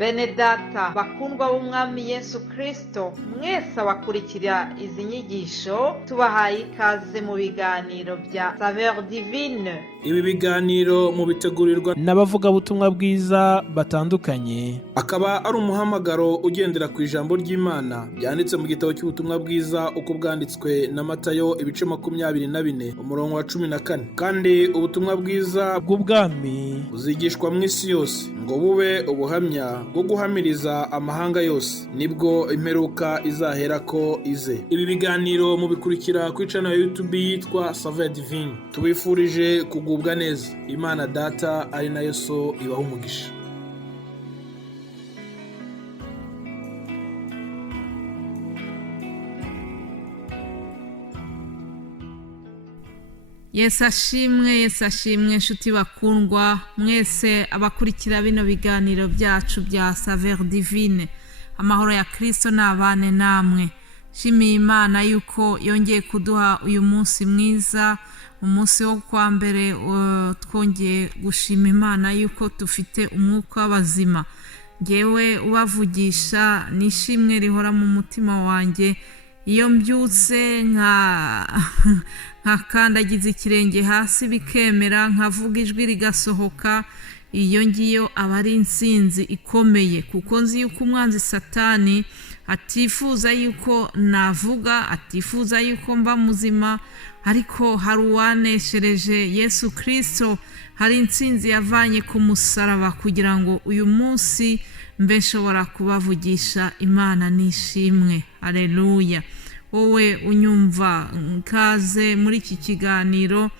Bene data bakundwa b'umwami Yesu Kristo, mwese abakurikira izi nyigisho tubahaye ikaze mu biganiro bya Saveur Divine. Ibi biganiro mu bitegurirwa n'abavugabutumwa bwiza batandukanye, akaba ari umuhamagaro ugendera ku ijambo ry'Imana byanditse mu gitabo cy'ubutumwa bwiza uko bwanditswe na Matayo ibice 24 umurongo wa 14. Kandi ubutumwa bwiza bw'ubwami buzigishwa mu isi yose ngo bube ubuhamya bwo guhamiriza amahanga yose, nibwo imperuka izaherako ize. Ibi biganiro mubikurikira ku channel ya YouTube yitwa Saveur Divine. Tubifurije kugubwa neza. Imana Data ari nayo So ibaha umugisha. Yesu ashimwe nshuti bakundwa mwese abakurikira bino biganiro byacu bya Saveur Divine. Amahoro ya Kristo nabane namwe. Shimiye Imana yuko yongeye kuduha uyu munsi mwiza, umunsi wo kwa mbere. Twongeye gushima Imana yuko tufite umwuka w'abazima. Ngewe ubavugisha nishimwe rihora mu mutima wanjye iyo mbyutse nkakandagiza ikirenge hasi bikemera, nkavuga ijwi rigasohoka. Iyo ngiyo aba ari intsinzi ikomeye, kuko nzi yuko umwanzi Satani atifuza yuko navuga, atifuza yuko mba muzima, ariko hari uwaneshereje Yesu Kristo, hari intsinzi yavanye ku musaraba kugira ngo uyu munsi mbe nshobora kubavugisha. Imana nishimwe. Haleluya. Wowe unyumva kaze muri iki kiganiro,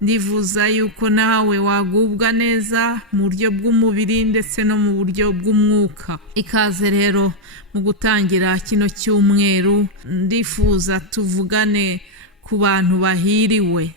ndivuza yuko nawe wagubwa neza mu buryo bw'umubiri ndetse no mu buryo bw'umwuka. Ikaze rero mu gutangira kino cyumweru, ndifuza tuvugane ku bantu bahiriwe,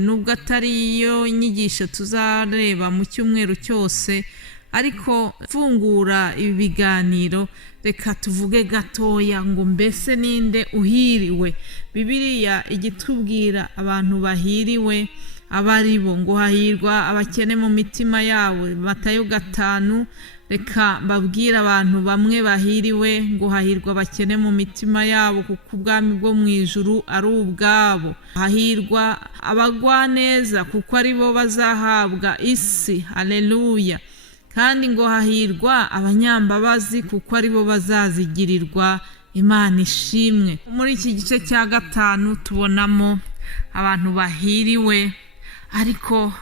nubwo atari iyo nyigisho tuzareba mu cyumweru cyose, ariko fungura ibi biganiro reka tuvuge gatoya ngo mbese ninde uhiriwe. Bibiliya igitubwira abantu bahiriwe abaribo, ngo hahirwa abakene mu mitima yabo. Matayo 5. Reka mbabwira abantu bamwe bahiriwe, ngo hahirwa abakene mu mitima yabo kuko ubwami bwo mu ijuru ari ubwabo. Hahirwa abagwaneza kuko aribo bazahabwa isi. Haleluya. Kandi ngo hahirwa abanyambabazi kuko aribo bazazigirirwa. Imana ishimwe. Muri iki gice cya 5 tubonamo abantu bahiriwe, ariko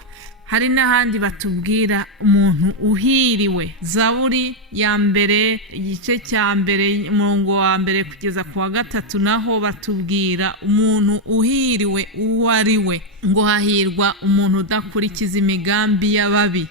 hari n'ahandi batubwira umuntu uhiriwe. Zaburi ya mbere igice cya mbere umurongo wa mbere kugeza ku wa 3 naho batubwira umuntu uhiriwe uwo ari we. Ngo hahirwa umuntu udakurikiza imigambi y'ababi,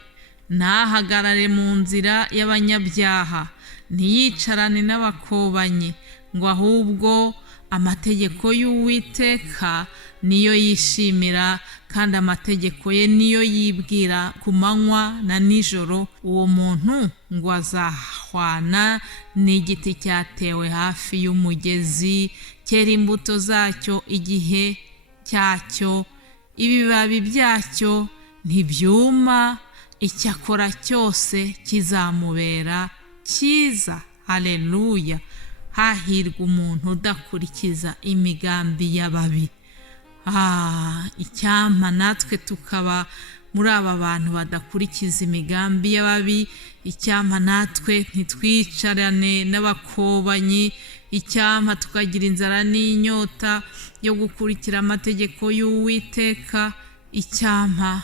ntahagarare mu nzira y'abanyabyaha, ntiyicarane n'abakobanyi, ngo ahubwo amategeko y'Uwiteka niyo yishimira, kandi amategeko ye niyo yibwira ku manywa na nijoro. Uwo muntu ngo azahwana n'igiti cyatewe hafi y'umugezi, cyera imbuto zacyo igihe cyacyo, ibibabi byacyo ntibyuma, icyakora cyose kizamubera cyiza. Haleluya. Hahirwa umuntu udakurikiza imigambi y'ababi. Icyampa natwe tukaba muri aba bantu badakurikiza imigambi y'ababi. Icyampa natwe ntitwicarane n'abakobanyi. Icyampa tukagira inzara n'inyota yo gukurikira amategeko y'Uwiteka. Icyampa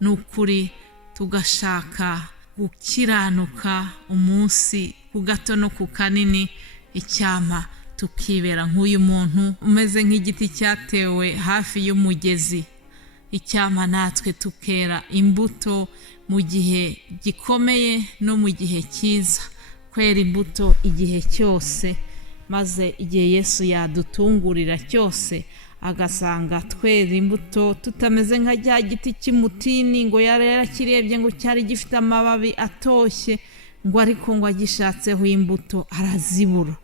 n'ukuri tugashaka gukiranuka umunsi ku gato no ku kanini. Icyampa tukibera nk'uyu muntu umeze nk'igiti cyatewe hafi y'umugezi. Icyampa natwe tukera imbuto mu gihe gikomeye no mu gihe cyiza, kwera imbuto igihe cyose, maze igihe Yesu yadutungurira cyose agasanga twera imbuto tutameze nka cya giti cy'umutini ngo yarakirebye ngo cyari gifite amababi atoshye, ngo ariko ngo agishatseho imbuto arazibura,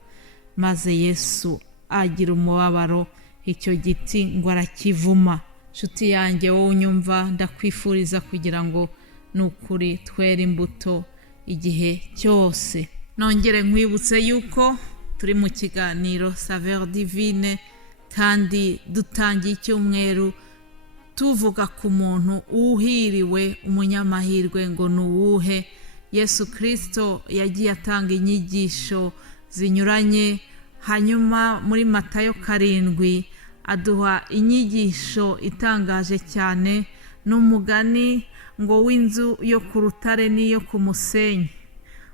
maze Yesu agira umubabaro, icyo giti ngo arakivuma. Nshuti yanjye wowe unyumva, ndakwifuriza kugira ngo nukuri twere imbuto igihe cyose. Nongere nkwibutse yuko turi mu kiganiro Saveur Divine kandi dutangiye icyumweru tuvuga ku muntu uhiriwe, umunyamahirwe ngo ni uwuhe. Yesu Kristo yagiye atanga inyigisho zinyuranye, hanyuma muri Matayo 7 aduha inyigisho itangaje cyane n'umugani ngo w'inzu yo ku rutare n'iyo ku musenyi.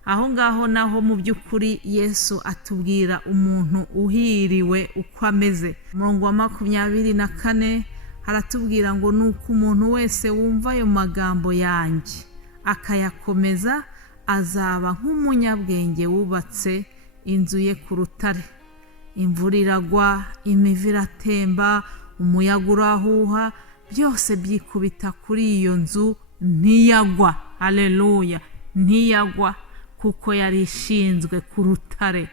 Aho ngaho naho mu by'ukuri Yesu atubwira umuntu uhiriwe uko ameze. Umurongo wa 24 haratubwira ngo nuko umuntu wese wumva ayo magambo yanjye akayakomeza azaba nk'umunyabwenge wubatse inzu ye ku rutare. Imvura iragwa, imivu iratemba, umuyaga urahuha, byose byikubita kuri iyo nzu ntiyagwa. Haleluya, ntiyagwa kuko yari ishinzwe ku rutare.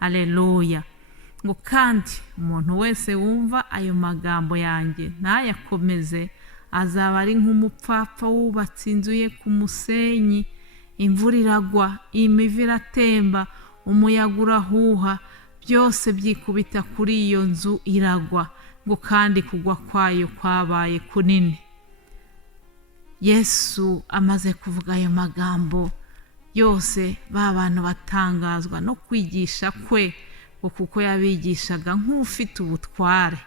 Haleluya. Ngo kandi umuntu wese wumva ayo magambo yanjye ntayakomeze azaba ari nk'umupfapfa wubatse inzu ye ku musenyi. Imvura iragwa, imivu iratemba, umuyaga urahuha, byose byikubita kuri iyo nzu iragwa. Ngo kandi kugwa kwayo kwabaye kunini. Yesu amaze kuvuga ayo magambo yose, ba bantu batangazwa no kwigisha kwe, kuko yabigishaga nk'ufite ubutware,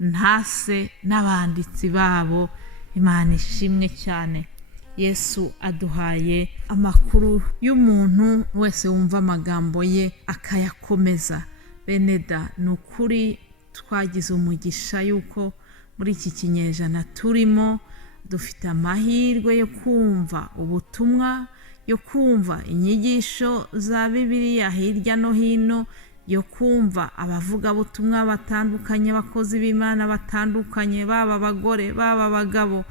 ntase n'abanditsi babo. Imana ishimwe cyane. Yesu aduhaye amakuru y'umuntu wese wumva amagambo ye akayakomeza. Beneda, ni ukuri twagize umugisha yuko muri iki kinyejana turimo dufite amahirwe yo kumva ubutumwa, yo kumva inyigisho za Bibiliya hirya no hino, yo kumva abavugabutumwa batandukanye, abakozi b'Imana batandukanye, baba abagore, baba abagabo,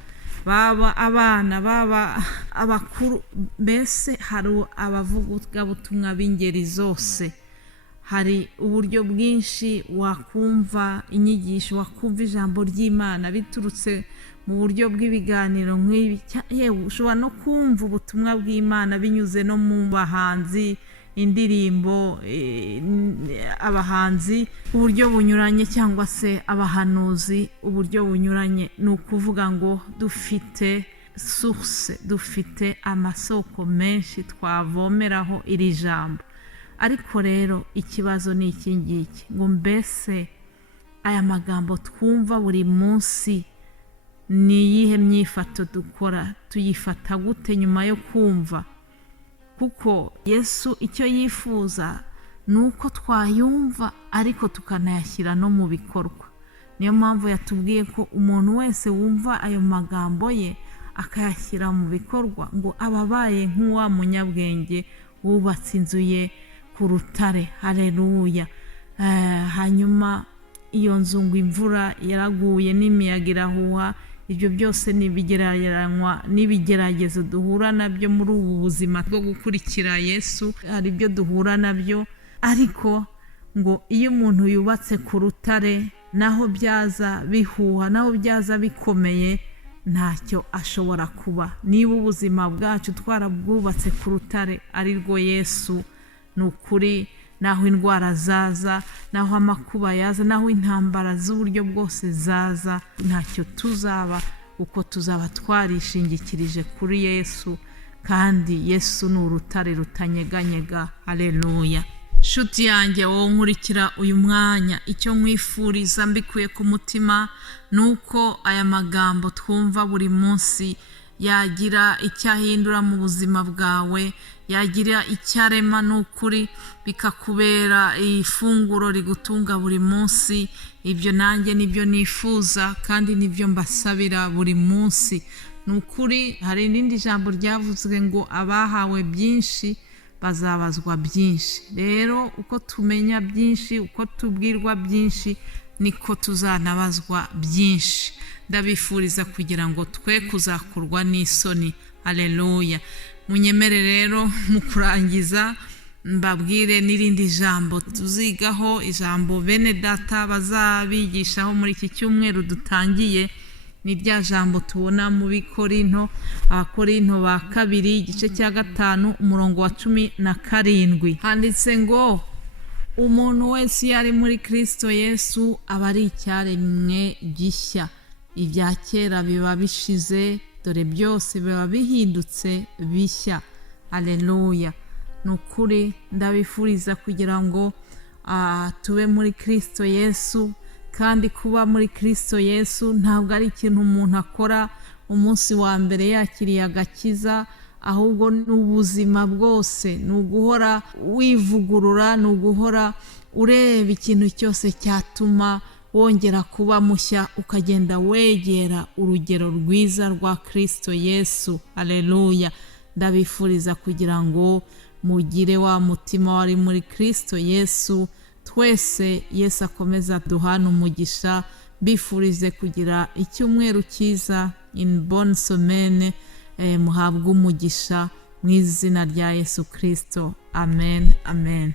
baba abana, baba abakuru. Mbese hari abavugabutumwa b'ingeri zose. Hari uburyo bwinshi wakumva inyigisho, wakumva ijambo ry'Imana biturutse mu buryo bw'ibiganiro nk'ibi. Yewe ushobora no kumva ubutumwa bw'Imana binyuze no mu bahanzi, indirimbo, abahanzi uburyo bunyuranye, cyangwa se abahanuzi uburyo bunyuranye. Ni ukuvuga ngo dufite source, dufite amasoko menshi twavomeraho iri jambo. Ariko rero ikibazo ni iki ngiki, ngo mbese aya magambo twumva buri munsi ni iyihe myifato dukora? Tuyifata gute nyuma yo kumva? Kuko Yesu icyo yifuza ni uko twayumva ariko tukanayashyira no mu bikorwa. Niyo mpamvu yatubwiye ko umuntu wese wumva ayo magambo ye akayashyira mu bikorwa ngo ababaye nk'uwa munyabwenge wubatse inzu ye ku rutare. Haleluya. Hanyuma iyo nzu ngo imvura yaraguye n'imiyaga irahuha. Ibyo byose nibigereranywa n'ibigeragezo duhura nabyo muri ubu buzima bwo gukurikira Yesu. Hari ibyo duhura nabyo, ariko ngo iyo umuntu yubatse ku rutare, naho byaza bihuha, naho byaza bikomeye, ntacyo ashobora kuba. Niba ubuzima bwacu twarabwubatse ku rutare ari rwo Yesu, ni ukuri naho indwara zaza, naho amakuba yaza, naho intambara z'uburyo bwose zaza, ntacyo tuzaba, uko tuzaba twarishingikirije kuri Yesu. Kandi Yesu ni urutare rutanyeganyega. Haleluya. Nshuti yanjye wowe nkurikira uyu mwanya, icyo nkwifuriza mbikuye ku mutima ni uko aya magambo twumva buri munsi yagira icyo ahindura mu buzima bwawe, yagira icyo arema, n'ukuri bikakubera ifunguro rigutunga buri munsi. Ibyo nanjye nibyo nifuza kandi nibyo mbasabira buri munsi. Nukuri hari irindi jambo ryavuzwe ngo abahawe byinshi bazabazwa byinshi. Rero uko tumenya byinshi, uko tubwirwa byinshi, niko tuzanabazwa byinshi. Ndabifuriza kugira ngo twe kuzakurwa n'isoni. Haleluya. Munyemere rero mu kurangiza mbabwire n'irindi jambo tuzigaho, ijambo bene data bazabigishaho muri iki cyumweru dutangiye. ni rya jambo tubona mu Bikorinto, Abakorinto ba kabiri igice cya 5 umurongo wa 17. Handitse ngo umuntu wese yari muri Kristo Yesu aba ari icyaremwe gishya, ibya kera biba bishize, dore byose biba bihindutse bishya. Haleluya. Nukuri ndabifuriza kugira ngo tube muri Kristo Yesu, kandi kuba muri Kristo Yesu ntabwo ari ikintu umuntu akora umunsi wa mbere yakiriye agakiza, ahubwo n'ubuzima bwose ni uguhora wivugurura, ni uguhora ureba ikintu cyose cyatuma wongera kuba mushya, ukagenda wegera urugero rwiza rwa Kristo Yesu. Haleluya. Ndabifuriza kugira ngo mugire wa mutima wari muri Kristo Yesu. Twese Yesu akomeza duhana umugisha. Bifurize kugira icyumweru cyiza, in bonne semaine. Muhabwe umugisha mu izina rya Yesu Kristo. Amen, amen.